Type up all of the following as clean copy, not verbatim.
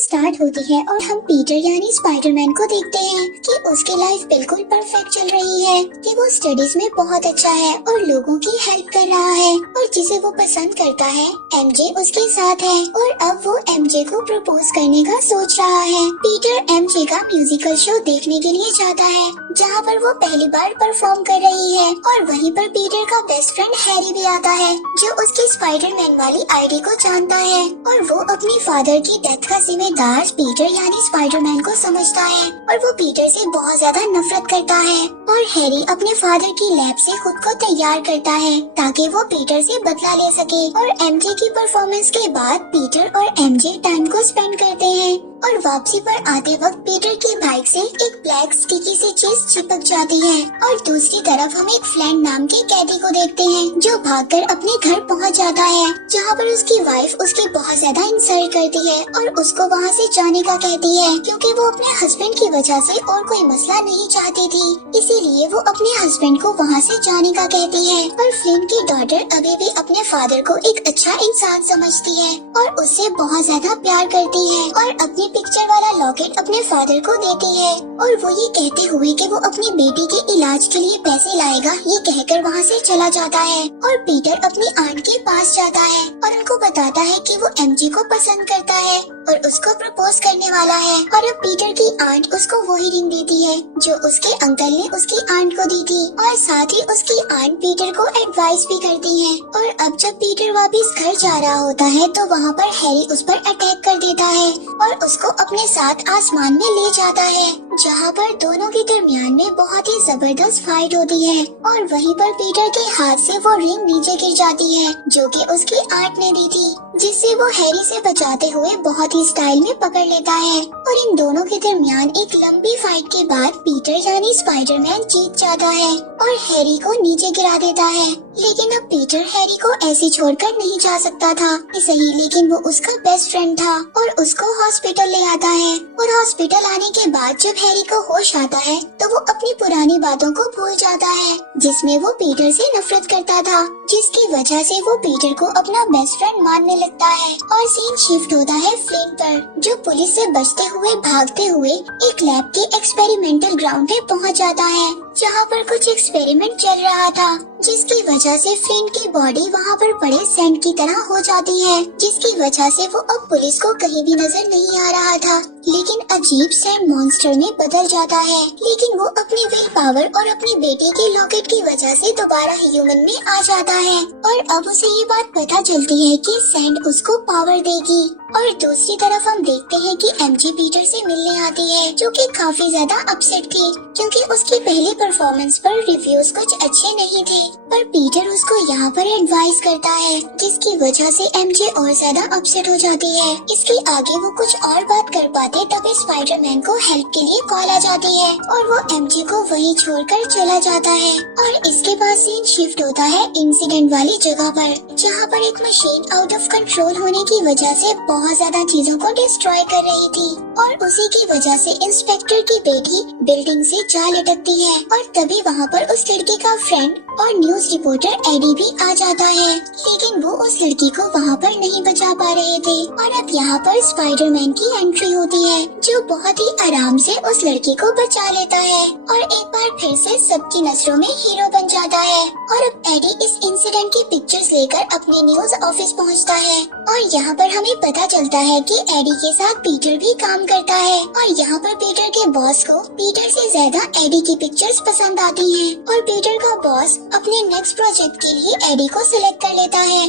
Start होती है और हम पीटर यानी स्पाइडरमैन को देखते हैं कि उसकी लाइफ बिल्कुल परफेक्ट चल रही है, कि वो स्टडीज में बहुत अच्छा है और लोगों की हेल्प कर रहा है और जिसे वो पसंद करता है एमजे उसके साथ है और अब वो एमजे को प्रपोज करने का सोच रहा है। पीटर एमजे का म्यूजिकल शो देखने के लिए जाता है जहाँ पर वो पहली बार परफॉर्म कर रही है और वहीं पर पीटर का बेस्ट फ्रेंड हैरी भी आता है जो उसकी स्पाइडरमैन वाली आईडी को जानता है और वो अपनी फादर की डेथ का जिम्मेदार पीटर यानी स्पाइडरमैन को समझता है और वो पीटर से बहुत ज्यादा नफरत करता है और हैरी अपने फादर की लैब से खुद को तैयार करता है ताकि वो पीटर से बदला ले सके। और एमजे की परफॉर्मेंस के बाद पीटर और एमजे टाइम को स्पेंड करते हैं और वापसी पर आते वक्त पीटर की बाइक से एक ब्लैक स्टिकी सी चीज चिपक जाती है और दूसरी तरफ हम एक फ्लैंड नाम के कैदी को देखते हैं जो भागकर अपने घर पहुंच जाता है जहां पर उसकी वाइफ उसकी बहुत ज्यादा इंसल्ट करती है और उसको वहां से जाने का कहती है क्योंकि वो अपने हस्बैंड की वजह से और कोई मसला नहीं चाहती थी, इसीलिए वो अपने हस्बैंड को वहां से जाने का कहती है। और फ्लिंट की डॉटर अभी भी अपने फादर को एक अच्छा इंसान समझती है और उससे बहुत ज्यादा प्यार करती है और अपनी पिक्चर वाला लॉकेट अपने फादर को देती है और वो ये कहते हुए कि वो अपनी बेटी के इलाज के लिए पैसे लाएगा ये कहकर वहाँ से चला जाता है। और पीटर अपनी आंट के पास जाता है और उनको बताता है कि वो एमजे को पसंद करता है और उसको प्रपोज करने वाला है। और अब पीटर की आंट उसको वही रिंग देती है जो उसके अंकल ने उसकी आंट को दी थी और साथ ही उसकी आंट पीटर को एडवाइस भी करती है। और अब जब पीटर वापस घर जा रहा होता है तो वहाँ पर हैरी उस पर अटैक कर देता है और उसको अपने साथ आसमान में ले जाता है जहाँ पर दोनों के दरमियान में बहुत ही जबरदस्त फाइट होती है और वहीं पर पीटर के हाथ से वो रिंग नीचे गिर जाती है जो कि उसकी आंट ने दी थी, जिससे वो हैरी से बचाते हुए बहुत ही स्टाइल में पकड़ लेता है। और इन दोनों के दरमियान एक लंबी फाइट के बाद पीटर यानी स्पाइडरमैन जीत जाता है और हैरी को नीचे गिरा देता है। लेकिन अब पीटर हैरी को ऐसे छोड़कर नहीं जा सकता था, सही, लेकिन वो उसका बेस्ट फ्रेंड था और उसको हॉस्पिटल ले आता है। और हॉस्पिटल आने के बाद जब हैरी को होश आता है तो वो अपनी पुरानी बातों को भूल जाता है जिसमें वो पीटर से नफरत करता था, जिसकी वजह से वो पीटर को अपना बेस्ट फ्रेंड मानने लगता है। और सीन शिफ्ट होता है फ्लिंट पर जो पुलिस से बचते हुए भागते हुए एक लैब के एक्सपेरिमेंटल ग्राउंड में पहुंच जाता है जहां पर कुछ एक्सपेरिमेंट चल रहा था, जिसकी वजह से फ्लिंट की बॉडी वहां पर पड़े सैंड की तरह हो जाती है, जिसकी वजह से वो अब पुलिस को कहीं भी नजर नहीं आ रहा था। लेकिन अजीब सैंड मॉन्स्टर में बदल जाता है, लेकिन वो अपनी विल पावर और अपनी बेटी के लॉकेट की वजह से दोबारा ह्यूमन में आ जाता है और अब उसे ये बात पता चलती है कि सैंड उसको पावर देगी। और दूसरी तरफ हम देखते हैं कि एमजे पीटर से मिलने आती है जो कि काफी ज्यादा अपसेट थी क्योंकि उसकी पहली परफॉर्मेंस पर रिव्यूज कुछ अच्छे नहीं थे, पर पीटर उसको यहाँ पर एडवाइस करता है जिसकी वजह से एमजे और ज्यादा अपसेट हो जाती है। इसके आगे वो कुछ और बात कर पाते तभी स्पाइडरमैन को हेल्प के लिए कॉल आ जाती है और वो एमजे को वहीं छोड़कर चला जाता है। और इसके बाद सीन शिफ्ट होता है इंसिडेंट वाली जगह पर जहाँ पर एक मशीन आउट ऑफ कंट्रोल होने की वजह से बहुत ज्यादा चीजों को डिस्ट्रॉय कर रही थी और उसी की वजह से इंस्पेक्टर की बेटी बिल्डिंग से जा लटकती है और तभी वहाँ पर उस लड़की का फ्रेंड और न्यूज रिपोर्टर एडी भी आ जाता है, लेकिन वो उस लड़की को वहाँ पर नहीं बचा पा रहे थे। और अब यहाँ पर स्पाइडरमैन की एंट्री होती है जो बहुत ही आराम से उस लड़की को बचा लेता है और एक बार फिर से सबकी नजरों में हीरो बन जाता है। और अब एडी इस इंसिडेंट की पिक्चर्स लेकर अपने न्यूज ऑफिस पहुँचता है और यहाँ पर हमें पता चलता है कि एडी के साथ पीटर भी काम करता है और यहाँ पर पीटर के बॉस को पीटर से ज्यादा एडी की पिक्चर्स पसंद आती हैं और पीटर का बॉस अपने नेक्स्ट प्रोजेक्ट के लिए एडी को सिलेक्ट कर लेता है।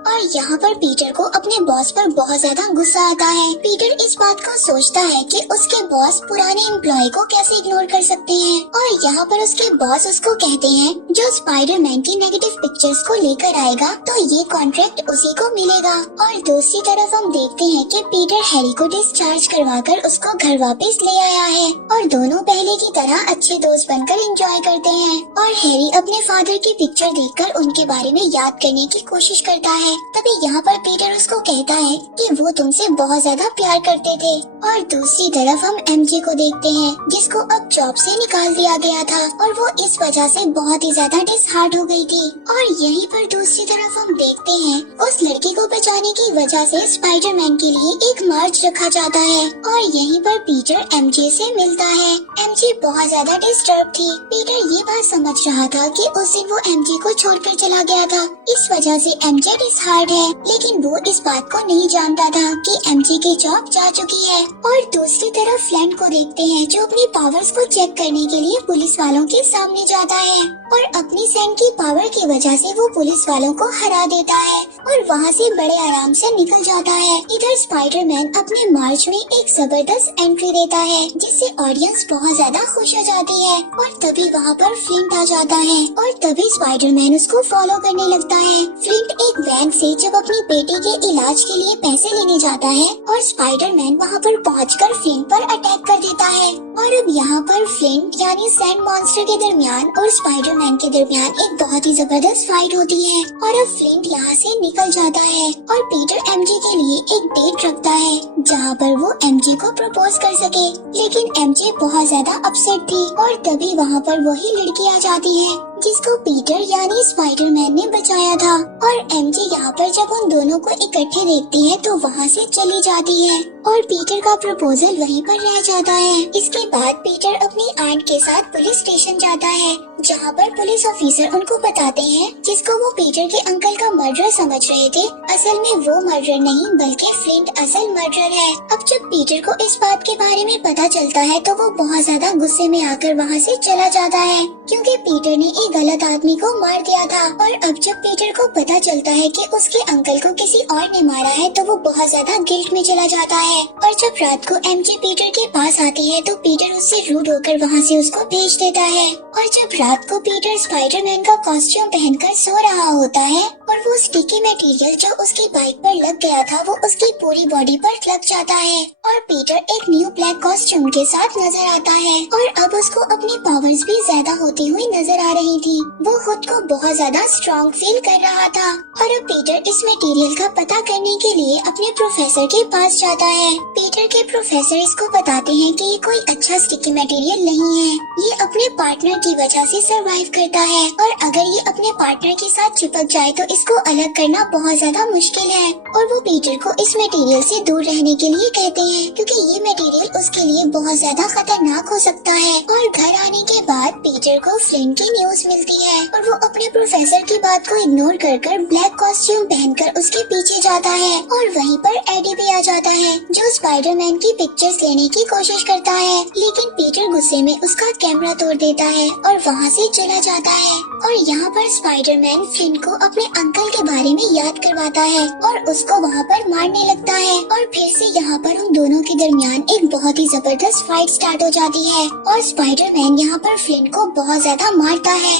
और यहाँ पर पीटर को अपने बॉस पर बहुत ज्यादा गुस्सा आता है। पीटर इस बात को सोचता है कि उसके बॉस पुराने एम्प्लॉय को कैसे इग्नोर कर सकते हैं और यहाँ पर उसके बॉस उसको कहते हैं जो स्पाइडरमैन की नेगेटिव पिक्चर्स को लेकर आएगा तो ये कॉन्ट्रैक्ट उसी को मिलेगा। और दूसरी तरफ हम देखते हैं कि पीटर हैरी को डिस्चार्ज करवाकर उसको घर वापस ले आया है और दोनों पहले की तरह अच्छे दोस्त बनकर एंजॉय करते हैं। और हैरी अपने फादर की पिक्चर देखकर उनके बारे में याद करने की कोशिश करता है तभी यहाँ पर पीटर उसको कहता है कि वो तुमसे बहुत ज्यादा प्यार करते थे। और दूसरी तरफ हम एमजे को देखते हैं जिसको अब जॉब से निकाल दिया गया था और वो इस वजह से बहुत ही ज्यादा डिसहार्ट हो गई थी। और यहीं पर दूसरी तरफ हम देखते हैं उस लड़की को बचाने की वजह से स्पाइडरमैन के लिए एक मार्च रखा जाता है और यहीं पर पीटर एमजे से मिलता है। एमजे बहुत ज्यादा डिस्टर्ब थी। पीटर ये बात समझ रहा था कि उस दिन वो एमजे को छोड़कर चला गया था, इस वजह से एमजे डिसहार्ट है, लेकिन वो इस बात को नहीं जानता था कि एमजे की जॉब जा चुकी है। और दूसरी तरफ फ्लैंट को देखते हैं जो अपनी पावर्स को चेक करने के लिए पुलिस वालों के सामने जाता है और अपनी सैंड की पावर की वजह से वो पुलिस वालों को हरा देता है और वहाँ से बड़े आराम से निकल जाता है। इधर स्पाइडरमैन अपने मार्च में एक जबरदस्त एंट्री देता है जिससे ऑडियंस बहुत ज्यादा खुश हो जाती है। और तभी वहाँ पर फ्लिंट आ जाता है और तभी स्पाइडरमैन उसको फॉलो करने लगता है। फ्लिंट एक बैंक से जब अपनी बेटी के इलाज के लिए पैसे लेने जाता है और स्पाइडरमैन वहाँ पर पहुंचकर फ्लिंट पर अटैक कर देता है। और अब यहाँ पर फ्लिंट यानी सैंड मॉन्स्टर के दरमियान और स्पाइडरमैन के दरमियान एक बहुत ही जबरदस्त फाइट होती है और अब फ्लिंट यहाँ से निकल जाता है और पीटर एमजे के लिए एक डेट रखता है जहाँ पर वो एमजे को प्रपोज कर सके, लेकिन एमजे बहुत ज्यादा अपसेट थी। और तभी वहाँ पर वही लड़की आ जाती है जिसको पीटर यानी स्पाइडरमैन ने बचाया था। और एमजे यहाँ पर जब उन दोनों को इकट्ठे देखती है तो वहाँ से चली जाती है और पीटर का प्रपोजल वहीं पर रह जाता है। इसके बाद पीटर अपनी आंट के साथ पुलिस स्टेशन जाता है जहाँ पर पुलिस ऑफिसर उनको बताते हैं जिसको वो पीटर के अंकल का मर्डर समझ रहे थे, असल में वो मर्डर नहीं बल्कि फ्लिंट असल मर्डर है। अब जब पीटर को इस बात के बारे में पता चलता है तो वो बहुत ज्यादा गुस्से में आकर वहाँ से चला जाता है क्योंकि पीटर ने एक गलत आदमी को मार दिया था। और अब जब पीटर को पता चलता है कि उसके अंकल को किसी और ने मारा है तो वो बहुत ज्यादा गिल्ट में चला जाता है। और जब रात को एमजे पीटर के पास आती है तो पीटर उससे रूड होकर वहाँ से उसको भेज देता है। और जब रात को पीटर स्पाइडरमैन का कॉस्ट्यूम पहनकर सो रहा होता है और वो स्टिकी मटेरियल जो उसकी बाइक पर लग गया था वो उसकी पूरी बॉडी पर लग जाता है और पीटर एक न्यू ब्लैक कॉस्ट्यूम के साथ नजर आता है। और अब उसको अपनी पावर्स भी ज्यादा होती हुई नजर आ रही थी। वो खुद को बहुत ज्यादा स्ट्रॉन्ग फील कर रहा था। और अब पीटर इस मटेरियल का पता करने के लिए अपने प्रोफेसर के पास जाता है। पीटर के प्रोफेसर इसको बताते हैं कि ये कोई अच्छा स्टिकी मटेरियल नहीं है, ये अपने पार्टनर की वजह से सरवाइव करता है और अगर ये अपने पार्टनर के साथ चिपक जाए तो इसको अलग करना बहुत ज्यादा मुश्किल है। और वो पीटर को इस मटेरियल से दूर रहने के लिए कहते हैं क्योंकि ये मटेरियल उसके लिए बहुत ज्यादा खतरनाक हो सकता है। और घर आने के बाद पीटर को फ्लिंट की न्यूज मिलती है और वो अपने प्रोफेसर की बात को इग्नोर कर ब्लैक कॉस्ट्यूम पहनकर उसके पीछे जाता है। और वहीं पर एडी भी आ जाता है जो स्पाइडरमैन की पिक्चर्स लेने की कोशिश करता है, लेकिन पीटर गुस्से में उसका कैमरा तोड़ देता है और वहाँ से चला जाता है। और यहाँ पर स्पाइडरमैन फ्लिंट को अपने अंकल के बारे में याद करवाता है और उसको वहाँ पर मारने लगता है। और फिर से यहाँ पर उन दोनों के दरमियान एक बहुत ही जबरदस्त फाइट स्टार्ट हो जाती है और स्पाइडरमैन यहाँ पर फ्लिंट को बहुत ज्यादा मारता है।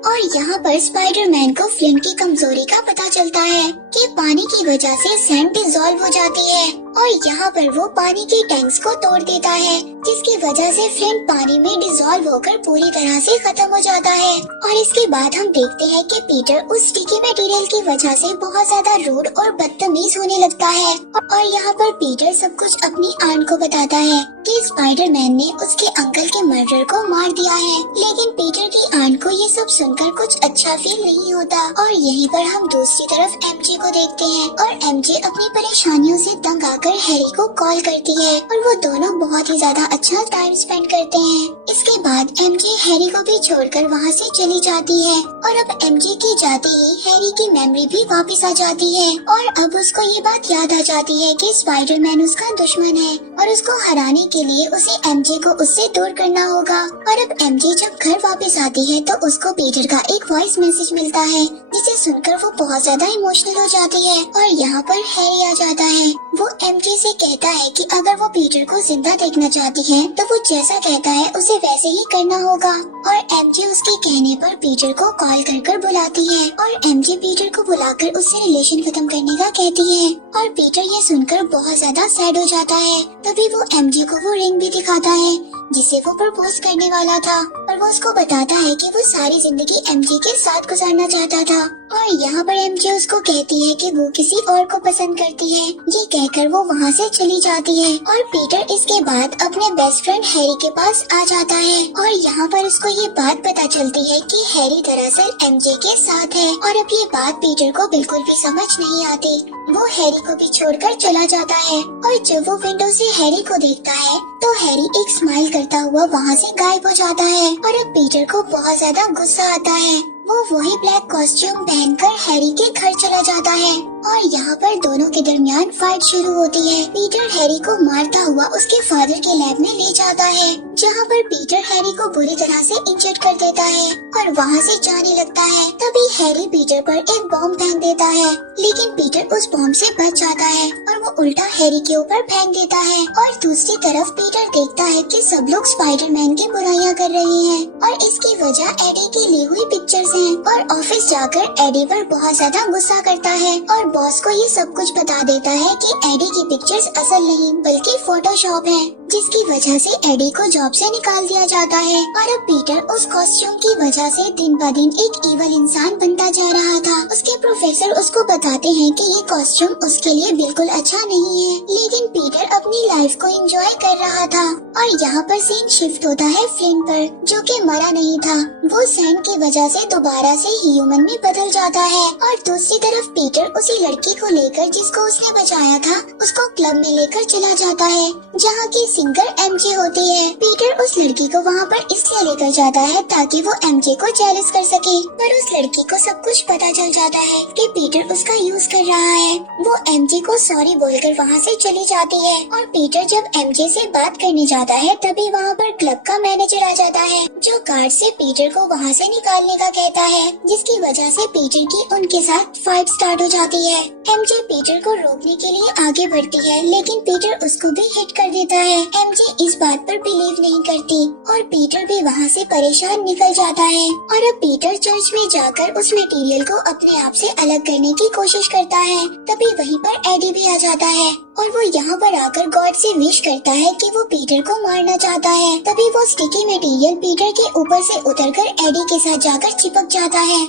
और यहाँ पर स्पाइडरमैन को फ्लिंट की कमजोरी का पता चलता है कि पानी की वजह से सैंड डिसॉल्व हो जाती है और यहाँ पर वो पानी के टैंक्स को तोड़ देता है जिसकी वजह से फ्लिंट पानी में डिसॉल्व होकर पूरी तरह से खत्म हो जाता है। और इसके बाद हम देखते हैं कि पीटर उस स्टिकी मटेरियल की वजह से बहुत ज्यादा रूड और बदतमीज होने लगता है। और यहाँ पर पीटर सब कुछ अपनी आंट को बताता है कि स्पाइडरमैन ने उसके अंकल के मर्डर को मार दिया है, लेकिन पीटर की आंट को ये सब सुनकर कुछ अच्छा फील नहीं होता। और यहीं पर हम दूसरी तरफ एमजे को देखते हैं और एमजे अपनी परेशानियों से तंग आकर हैरी को कॉल करती है और वो दोनों बहुत ही ज्यादा अच्छा टाइम स्पेंड करते हैं। इसके बाद एमजे हैरी को भी छोड़कर वहाँ से चली जाती है और अब एमजे की जाते ही हैरी की मेमोरी भी वापस आ जाती है और अब उसको ये बात याद आ जाती है कि स्पाइडरमैन उसका दुश्मन है और उसको हराने के लिए उसे एमजे को उससे दूर करना होगा। और अब एमजे जब घर वापस आती है तो उसको पीटर का एक वॉइस मैसेज मिलता है जिसे सुनकर वो बहुत ज्यादा इमोशनल हो जाती है। और यहाँ पर हैरी आ जाता है। वो एमजे से कहता है कि अगर वो पीटर को जिंदा देखना चाहती है तो वो जैसा कहता है उसे वैसे ही करना होगा। और एमजे उसके कहने पर पीटर को कॉल कर बुलाती है और एमजे पीटर को बुलाकर उससे रिलेशन खत्म करने का कहती है और पीटर ये सुनकर बहुत ज्यादा सैड हो जाता है। तभी वो एमजे को वो रिंग भी दिखाता है जिसे वो प्रपोज करने वाला था, और वो उसको बताता है कि वो सारी जिंदगी एमजे के साथ गुजारना चाहता था। और यहाँ पर एमजे उसको कहती है कि वो किसी और को पसंद करती है। ये कहकर वो वहाँ से चली जाती है और पीटर इसके बाद अपने बेस्ट फ्रेंड हैरी के पास आ जाता है और यहाँ पर उसको ये बात पता चलती है कि हैरी दरअसल एमजे के साथ है। और अब ये बात पीटर को बिल्कुल भी समझ नहीं आती। वो हैरी को भी छोड़कर चला जाता है और जब वो विंडो से हैरी को देखता है तो हैरी एक स्माइल करता हुआ वहाँ से गायब हो जाता है। और अब पीटर को बहुत ज्यादा गुस्सा आता है। वो वही ब्लैक कॉस्ट्यूम पहनकर हैरी के घर चला जाता है और यहाँ पर दोनों के दरमियान फाइट शुरू होती है। पीटर हैरी को मारता हुआ उसके फादर के लैब में ले जाता है, जहाँ पर पीटर हैरी को बुरी तरह से इंजर्ड कर देता है और वहाँ से जाने लगता है। तभी हैरी पीटर पर एक बॉम्ब फेंक देता है, लेकिन पीटर उस बॉम्ब से बच जाता है और वो उल्टा हैरी के ऊपर फेंक देता है। और दूसरी तरफ पीटर देखता है कि सब लोग स्पाइडरमैन की बुराइयां कर रहे हैं और इसकी वजह एडी की ली हुई पिक्चर्स हैं। और ऑफिस जाकर एडी पर बहुत ज्यादा गुस्सा करता है और बॉस को ये सब कुछ बता देता है कि एडी की पिक्चर्स असल नहीं बल्कि फोटोशॉप है, जिसकी वजह से एडी को जॉब से निकाल दिया जाता है। और अब पीटर उस कॉस्ट्यूम की वजह से दिन ब दिन एक इवल इंसान बनता जा रहा था। उसके प्रोफेसर उसको बताते हैं कि ये कॉस्ट्यूम उसके लिए बिल्कुल अच्छा नहीं है, लेकिन पीटर अपनी लाइफ को एंजॉय कर रहा था। और यहाँ पर सीन शिफ्ट होता है फ्लिंट पर, जो कि मरा नहीं था। वो सैंड की वजह से दोबारा से ह्यूमन में बदल जाता है। और दूसरी तरफ पीटर उसी लड़की को लेकर जिसको उसने बचाया था उसको क्लब में लेकर चला जाता है, जहाँ की सिंगर एमजे होती है। पीटर उस लड़की को वहाँ पर इसलिए लेकर जाता है ताकि वो एमजे को जेलस कर सके, पर उस लड़की को सब कुछ पता चल जाता है कि पीटर उसका यूज कर रहा है। वो एमजे को सॉरी बोलकर वहाँ से चली जाती है और पीटर जब एमजे से बात करने जाता है तभी वहाँ पर क्लब का मैनेजर आ जाता है, जो गार्ड से पीटर को वहाँ से निकालने का कहता है, जिसकी वजह से पीटर की उनके साथ फाइट स्टार्ट हो जाती है। एमजे पीटर को रोकने के लिए आगे बढ़ती है, लेकिन पीटर उसको भी हिट कर देता है। एमजे इस बात पर बिलीव नहीं करती और पीटर भी वहाँ से परेशान निकल जाता है। और अब पीटर चर्च में जाकर उस मटेरियल को अपने आप से अलग करने की कोशिश करता है। तभी वहीं पर एडी भी आ जाता है और वो यहाँ पर आकर गॉड से विश करता है कि वो पीटर को मारना चाहता है। तभी वो स्टिकी मटेरियल पीटर के ऊपर से उतरकर एडी के साथ जाकर चिपक जाता है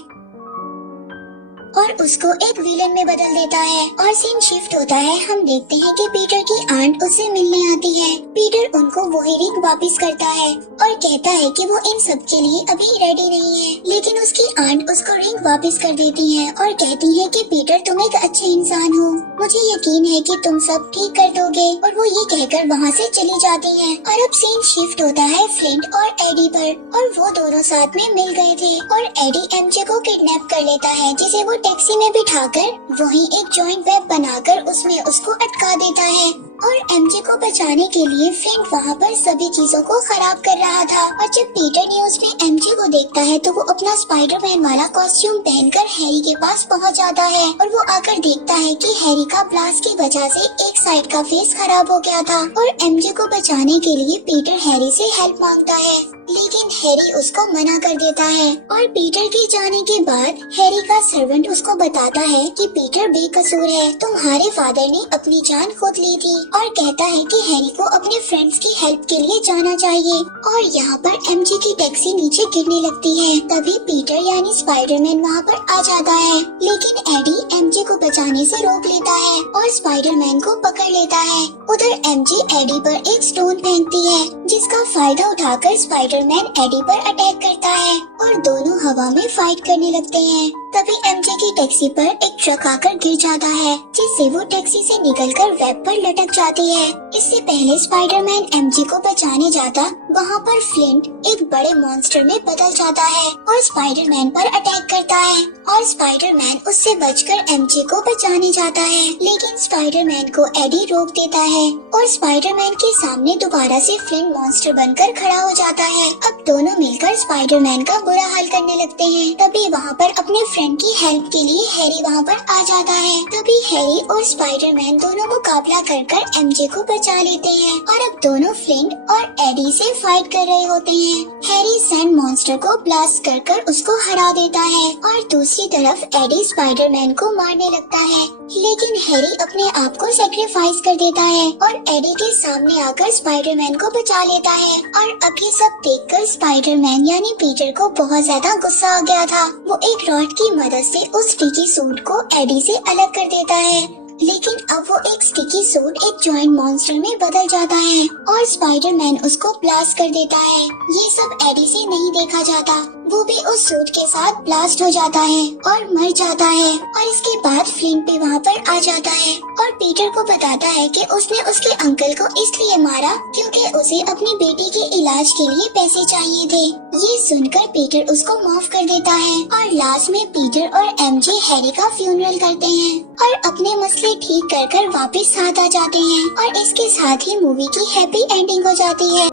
और उसको एक विलन में बदल देता है। और सीन शिफ्ट होता है। हम देखते हैं कि पीटर की आंट उससे मिलने आती है। पीटर उनको वही रिंग वापस करता है और कहता है कि वो इन सब के लिए अभी रेडी नहीं है, लेकिन उसकी आंट उसको रिंग वापस कर देती है और कहती है कि पीटर तुम एक अच्छे इंसान हो, मुझे यकीन है कि तुम सब ठीक कर दोगे। और वो ये कहकर वहाँ से चली जाती है। और अब सीन शिफ्ट होता है फ्लिंट और एडी पर, और वो दोनों साथ में मिल गए थे और एडी एमजे को किडनैप कर लेता है, जिसे वो टैक्सी में बिठाकर वहीं एक जॉइंट वेब बनाकर उसमें उसको अटका देता है। और एमजे को बचाने के लिए फ्लिंट वहाँ पर सभी चीजों को खराब कर रहा था। और जब पीटर न्यूज में एमजे को देखता है तो वो अपना स्पाइडरमैन वाला कॉस्ट्यूम पहनकर हैरी के पास पहुँच जाता है और वो आकर देखता है कि हैरी का ब्लास्ट की वजह से एक साइड का फेस खराब हो गया था। और एमजे को बचाने के लिए पीटर हैरी से हेल्प मांगता है, लेकिन हैरी उसको मना कर देता है। और पीटर के जाने के बाद हैरी का सर्वेंट उसको बताता है कि पीटर बेकसूर है, तुम्हारे फादर ने अपनी जान खुद ली थी। और कहता है कि हैरी को अपने फ्रेंड्स की हेल्प के लिए जाना चाहिए। और यहाँ पर एमजे की टैक्सी नीचे गिरने लगती है। तभी पीटर यानी स्पाइडरमैन वहाँ पर आ जाता है, लेकिन एडी एमजे को बचाने से रोक लेता है और स्पाइडरमैन को पकड़ लेता है। उधर एमजे एडी पर एक स्टोन फेंकती है, जिसका फायदा उठाकर स्पाइडरमैन एडी पर अटैक करता है और दोनों हवा में फाइट करने लगते हैं। तभी एमजे की टैक्सी पर एक ट्रक आकर गिर जाता है, जिससे वो टैक्सी से निकलकर वेब पर लटक जाती है। इससे पहले स्पाइडरमैन एमजे को बचाने जाता, वहाँ पर फ्लिंट एक बड़े मॉन्स्टर में बदल जाता है और स्पाइडरमैन पर अटैक करता है। और स्पाइडरमैन उससे बचकर एमजे को बचाने जाता है, लेकिन स्पाइडरमैन को एडी रोक देता है और स्पाइडरमैन के सामने दोबारा से फ्लिंट मॉन्स्टर बनकर खड़ा हो जाता है। अब दोनों मिलकर स्पाइडरमैन का बुरा हाल करने लगते हैं। तभी वहाँ पर अपने फ्रेंड की हेल्प के लिए हैरी वहाँ पर आ जाता है। तभी हैरी और स्पाइडरमैन दोनों मुकाबला कर एमजे को बचा लेते हैं और अब दोनों फ्लिंट और एडी से फाइट कर रहे होते हैं। हैरी सैंड मॉन्स्टर को ब्लास्ट कर उसको हरा देता है और दूसरी तरफ एडी स्पाइडरमैन को मारने लगता है, लेकिन हैरी अपने आप को सेक्रीफाइस कर देता है और एडी के सामने आकर स्पाइडरमैन को बचा लेता है। और अब ये सब देखकर स्पाइडरमैन यानी पीटर को बहुत ज्यादा गुस्सा आ गया था। वो एक रॉड की मदद से उस स्टिकी सूट को एडी से अलग कर देता है, लेकिन अब वो एक स्टिकी सूट एक जॉइंट मॉन्स्टर में बदल जाता है और स्पाइडरमैन उसको ब्लास्ट कर देता है। ये सब एडी से नहीं देखा जाता, वो भी उस सूट के साथ ब्लास्ट हो जाता है और मर जाता है। और इसके बाद फ्लिंट भी वहाँ पर आ जाता है और पीटर को बताता है कि उसने उसके अंकल को इसलिए मारा क्योंकि उसे अपनी बेटी के इलाज के लिए पैसे चाहिए थे। ये सुनकर पीटर उसको माफ कर देता है और लास्ट में पीटर और एमजे हैरी का फ्यूनरल करते हैं और अपने मसले ठीक कर वापस साथ आ जाते हैं और इसके साथ ही मूवी की हैप्पी एंडिंग हो जाती है।